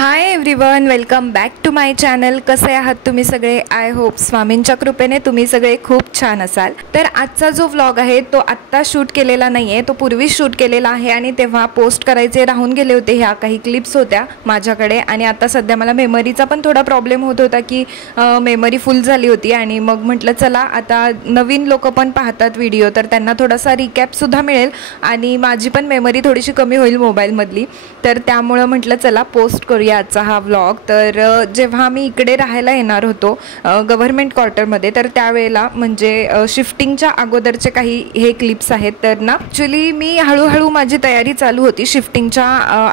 High everyone, welcome back to my channel. कसे आहात तुम्ही सगळे? आय होप स्वामींच्या कृपेने तुम्ही सगळे खूप छान असाल. तर आजचा जो व्लॉग आहे तो आत्ता शूट केलेला नाही आहे, तो पूर्वी शूट केलेला आहे आणि तेव्हा पोस्ट करायचे राहून गेले होते. ह्या काही क्लिप्स होत्या माझ्याकडे आणि आता सध्या मला मेमरीचा पण थोडा प्रॉब्लेम होत होता की मेमरी फुल झाली होती आणि मग म्हटलं चला आता नवीन लोक पण पाहतात व्हिडिओ, तर त्यांना थोडासा रिकॅपसुद्धा मिळेल आणि माझी पण मेमरी थोडीशी कमी होईल मोबाईलमधली. तर त्यामुळं म्हटलं चला पोस्ट करूया आजचा हा व्लॉग. तर जेव्हा मी इकडे राहायला येणार होतो गव्हर्नमेंट क्वार्टरमध्ये, तर त्यावेळेला म्हणजे शिफ्टिंगच्या अगोदरचे काही हे क्लिप्स आहेत. तर ना ॲक्च्युली मी हळूहळू माझी तयारी चालू होती शिफ्टिंगच्या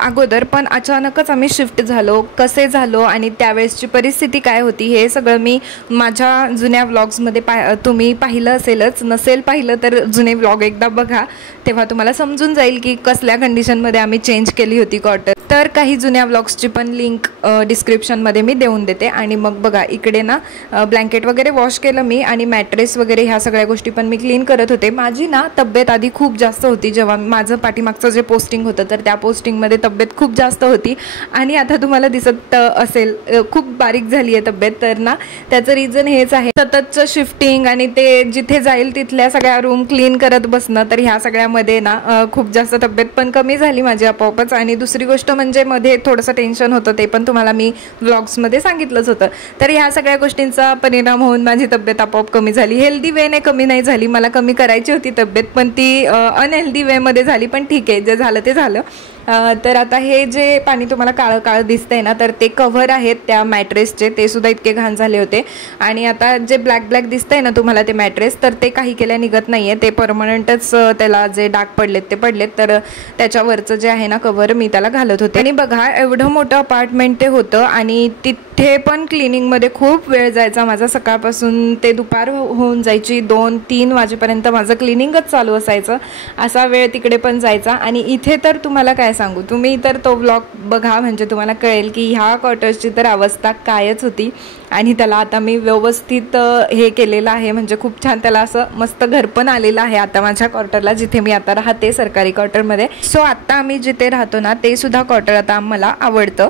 अगोदर, पण अचानकच आम्ही शिफ्ट झालो. कसे झालो आणि त्यावेळेसची परिस्थिती काय होती हे सगळं मी माझ्या जुन्या व्लॉग्समध्ये तुम्ही पाहिलं असेलच. नसेल पाहिलं तर जुने व्लॉग एकदा बघा, तेव्हा तुम्हाला समजून जाईल की कसल्या कंडिशनमध्ये आम्ही चेंज केली होती क्वार्टर. तर काही जुन्या व्लॉग्सची पण लिंक डिस्क्रिप्शनमध्ये मी देऊन देते. आणि मग बघा इकडे ना ब्लँकेट वगैरे वॉश केलं मी आणि मॅट्रेस वगैरे ह्या सगळ्या गोष्टी पण मी क्लीन करत होते. माझी ना तब्येत आधी खूप जास्त होती. जेव्हा माझं पाठीमागचं जे पोस्टिंग होतं तर त्या पोस्टिंगमध्ये तब्येत खूप जास्त होती आणि आता तुम्हाला दिसत असेल खूप बारीक झाली आहे तब्येत. तर ना त्याचं रिझन हेच आहे, सततचं शिफ्टिंग आणि ते जिथे जाईल तिथल्या सगळ्या रूम क्लीन करत बसणं. तर ह्या सगळ्यामध्ये ना खूप जास्त तब्येत पण कमी झाली माझी आपोआपच. आणि दुसरी गोष्ट म्हणजे मध्ये थोडंसं टेन्शन होतं, ते पण तुम्हाला मी व्लॉग्समध्ये सांगितलंच होतं. तर ह्या सगळ्या गोष्टींचा परिणाम होऊन माझी तब्येत आपोआप कमी झाली. हेल्दी वेने कमी नाही झाली, मला कमी करायची होती तब्येत पण ती अनहेल्दी वेमध्ये झाली. पण ठीक आहे, जे झालं ते झालं. तर आता हे जे पाणी तुम्हाला काळं काळं दिसतंय ना, तर ते कव्हर आहेत त्या मॅट्रेसचे, ते सुद्धा इतके घाण झाले होते. आणि आता जे ब्लॅक ब्लॅक दिसतंय ना तुम्हाला ते मॅट्रेस, तर ते काही केल्या निघत नाही आहे, ते परमनंटच त्याला जे डाग पडलेत ते पडलेत. तर त्याच्यावरचं जे आहे ना कव्हर मी त्याला घालत होते. आणि बघा एवढं मोठं अपार्टमेंट ते होतं आणि तिथे पण क्लिनिंगमध्ये खूप वेळ जायचा माझा. सकाळपासून ते दुपार होऊन जायची, 2-3 वाजेपर्यंत माझं क्लिनिंगच चालू असायचं. असा वेळ तिकडे पण जायचा. आणि इथे तर तुम्हाला काय सांगू, तुम्ही तर तो व्लॉग बघा म्हणजे तुम्हाला कळेल की ह्या क्वार्टर्सची तर अवस्था कायच होती. आणि त्याला आता मी व्यवस्थित हे केलेलं आहे, म्हणजे खूप छान त्याला असं मस्त घर पण आलेलं आहे आता माझ्या क्वार्टरला, जिथे मी आता राहते सरकारी क्वार्टरमध्ये. सो आता आम्ही जिथे राहतो ना ते सुद्धा क्वार्टर आता आम्हाला आवडतं.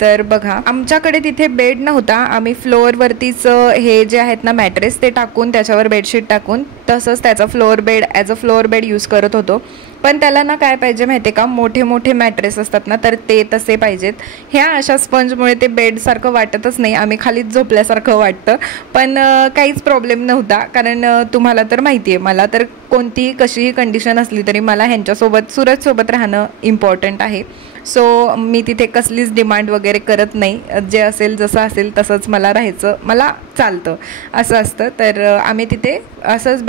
तर बघा आमच्याकडे तिथे बेड नव्हता, आम्ही फ्लोअरवरतीच हे जे आहेत ना मॅट्रेस ते टाकून त्याच्यावर बेडशीट टाकून तसंच त्याचा floor bed as a floor bed use करत होतो. पण त्याला ना काय पाहिजे माहिती आहे का, मोठे मोठे मॅट्रेस असतात ना तर ते तसे पाहिजेत. ह्या अशा स्पंजमुळे ते बेडसारखं वाटतच नाही, आम्ही खालीच झोपल्यासारखं वाटतं. पण काहीच प्रॉब्लेम नव्हता, कारण तुम्हाला तर माहिती आहे मला तर कोणतीही कशीही कंडिशन असली तरी मला ह्यांच्यासोबत सूरजसोबत राहणं इम्पॉर्टंट आहे. सो मी तिथे कसलीच डिमांड वगैरे करत नाही, जे असेल जसं असेल तसंच मला राहायचं, मला चालतं असं असतं. तर आम्ही तिथे असंच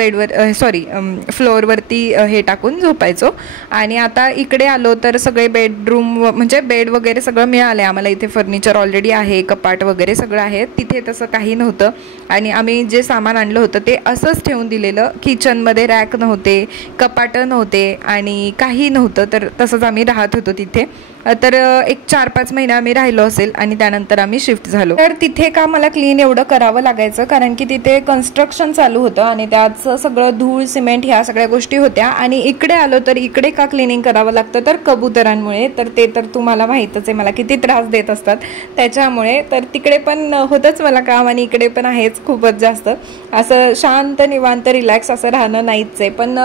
फ्लोअरवरती हे टाकून झोपायचो. आणि आता इकडे आलो तर सगळे बेडरूम म्हणजे बेड वगैरे सगळं मिळालं आहे आम्हाला. इथे फर्निचर ऑलरेडी आहे, कपाट वगैरे सगळं आहे. तिथे तसं काही नव्हतं आणि आम्ही जे सामान आणलं होतं ते असंच ठेवून दिलेलं. किचनमध्ये रॅक नव्हते, कपाटं नव्हते आणि काही नव्हतं, तर तसंच आम्ही राहत होतो तिथे. तर एक 4-5 महिने आम्ही राहिलो असेल आणि त्यानंतर आम्ही शिफ्ट झालो. तर तिथे का मला क्लीन एवढं करावं लागायचं, कारण की तिथे कन्स्ट्रक्शन चालू होतं आणि त्याचं सगळं धूळ सिमेंट ह्या सगळ्या गोष्टी होत्या. आणि इकडे आलो तर इकडे का क्लिनिंग करावं लागतं, तर कबुतरांमुळे. तर ते तर तुम्हाला माहीतच आहे मला किती त्रास देत असतात त्याच्यामुळे. तर तिकडे पण होतंच मला काम आणि इकडे पण आहेच खूपच जास्त. असं शांत निवांत रिलॅक्स असं राहणं नाहीच आहे, पण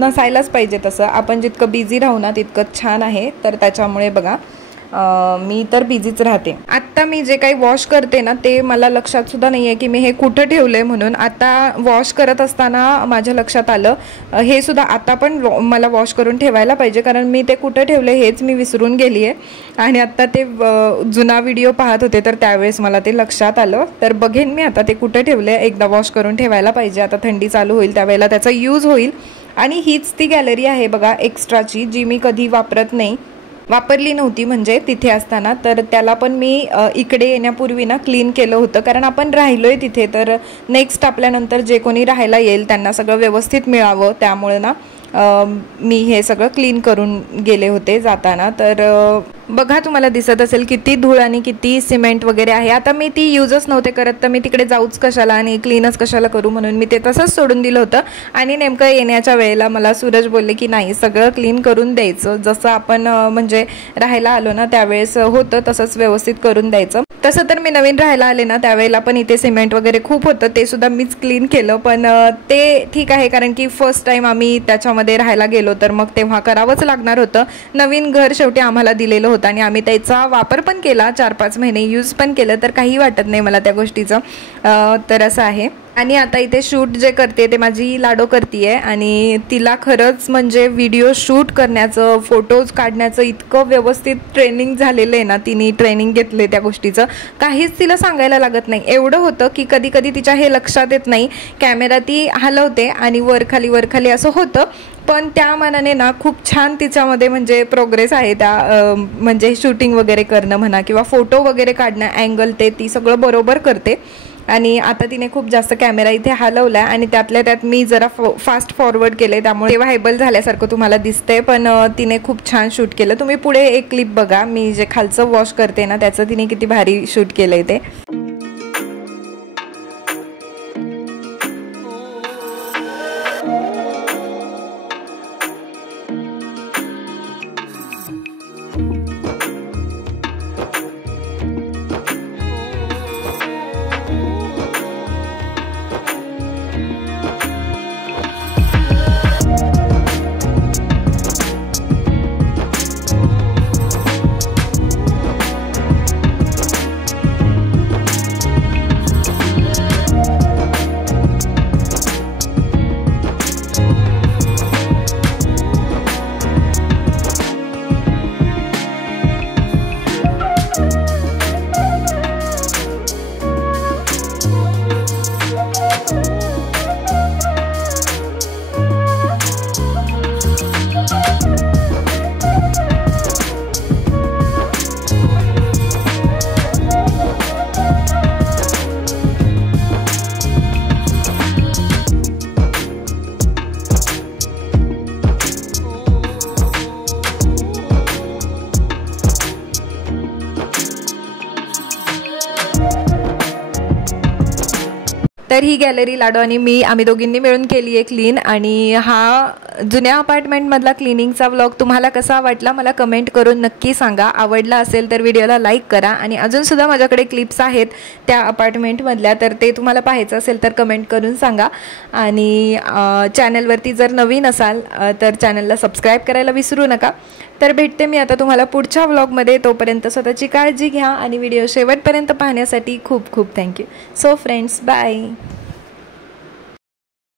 नसायलाच पाहिजे तसं. आपण जितकं बिझी राहू ना तितकं छान आहे. तर त्याच्यामुळे बघा मी तर बिझीच राहते. आत्ता मी जे काही वॉश करते ना ते मला लक्षात सुद्धा नाही आहे की मी हे कुठं ठेवलं आहे म्हणून. आता वॉश करत असताना माझ्या लक्षात आलं हे सुद्धा आता पण मला वॉश करून ठेवायला पाहिजे, कारण मी ते कुठं ठेवलं हेच मी विसरून गेली आहे. आणि आत्ता ते जुना व्हिडिओ पाहत होते तर त्यावेळेस मला ते लक्षात आलं. तर बघेन मी आता ते कुठं ठेवलं आहे, एकदा वॉश करून ठेवायला पाहिजे. आता थंडी चालू होईल त्यावेळेला त्याचा यूज होईल. आणि हीच ती गॅलरी आहे बघा एक्स्ट्राची, जी मी कधी वापरली नव्हती म्हणजे तिथे असताना. तर त्याला पण मी इकडे येण्यापूर्वी ना क्लीन केलं होतं, कारण आपण राहिलोय तिथे. तर नेक्स्ट आपल्यानंतर जे कोणी राहायला येईल त्यांना सगळं व्यवस्थित मिळावं, त्यामुळे ना मी हे सगळं क्लीन करून गेले होते जाताना. तर बघा तुम्हाला दिसत असेल किती धूळ आणि किती सिमेंट वगैरे आहे। आता मी ती यूजच नव्हते करत, तर मी तिकडे जाऊच कशाला आणि क्लीनच कशाला करू, म्हणून मी ते तसंच सोडून दिलं होतं। आणि नेमकं येण्याच्या वेळेला मला सूरज बोलले की नाही, सगळं क्लीन करून द्यायचं, जसं आपण म्हणजे राहायला आलो ना त्यावेळेस होतं तसंच व्यवस्थित करून द्यायचं। तसं तर मी नवीन राहायला आले ना त्यावेळेला पण इथे सिमेंट वगैरे खूप होतं, ते सुद्धा मीच क्लीन केलं। पण ते ठीक आहे, कारण की फर्स्ट टाइम आम्ही त्याच्यामध्ये राहायला गेलो तर मग तेव्हा करावंच लागणार होतं। नवीन घर शेवटी आम्हाला दिलेलं होतं आणि आम्ही त्याचा वापर पण केला, 4-5 महिने यूज पण केलं, तर काही वाटत नाही मला त्या गोष्टीचं। तर असं आहे। आणि आता इथे शूट जे करते ते माझी लाडो करते आणि तिला खरंच म्हणजे व्हिडिओ शूट करण्याचं, फोटोज काढण्याचं इतकं व्यवस्थित ट्रेनिंग झालेलं आहे ना, तिने ट्रेनिंग घेतले त्या गोष्टीचं, काहीच तिला सांगायला लागत नाही। एवढं होतं की कधी कधी तिच्या हे लक्षात येत नाही, कॅमेरा ती हलवते आणि वरखाली असं होतं, पण त्या मानाने ना खूप छान तिच्यामध्ये म्हणजे प्रोग्रेस आहे त्या म्हणजे शूटिंग वगैरे करणं म्हणा किंवा फोटो वगैरे काढणं, अँगल ते ती सगळं बरोबर करते। आणि आता तिने खूप जास्त कॅमेरा इथे हलवला आणि त्यातल्या त्यात मी जरा फास्ट फॉरवर्ड केले, त्यामुळे व्हायबल झाल्यासारखं तुम्हाला दिसतंय, पण तिने खूप छान शूट केलं। तुम्ही पुढे एक क्लिप बघा, मी जे खालचं वॉश करते ना त्याचं तिने किती भारी शूट केलंय ते। तर ही गॅलरी लाडो आणि मी आम्ही दोघींनी मिळून केली आहे क्लीन। आणि हा जुन्या अपार्टमेंटमधला क्लिनिंगचा व्लॉग तुम्हाला कसा वाटला मला कमेंट करून नक्की सांगा। आवडला असेल तर व्हिडिओला लाईक करा आणि अजूनसुद्धा माझ्याकडे क्लिप्स आहेत त्या अपार्टमेंटमधल्या, तर ते तुम्हाला पाहायचं असेल तर कमेंट करून सांगा। आणि चॅनलवरती जर नवीन असाल तर चॅनलला सबस्क्राईब करायला विसरू नका। तर भेटते मी आता तुम्हाला पुढच्या व्लॉगमध्ये, तोपर्यंत स्वतःची काळजी घ्या आणि व्हिडिओ शेवटपर्यंत पाहण्यासाठी खूप खूप थँक्यू। So friends, bye.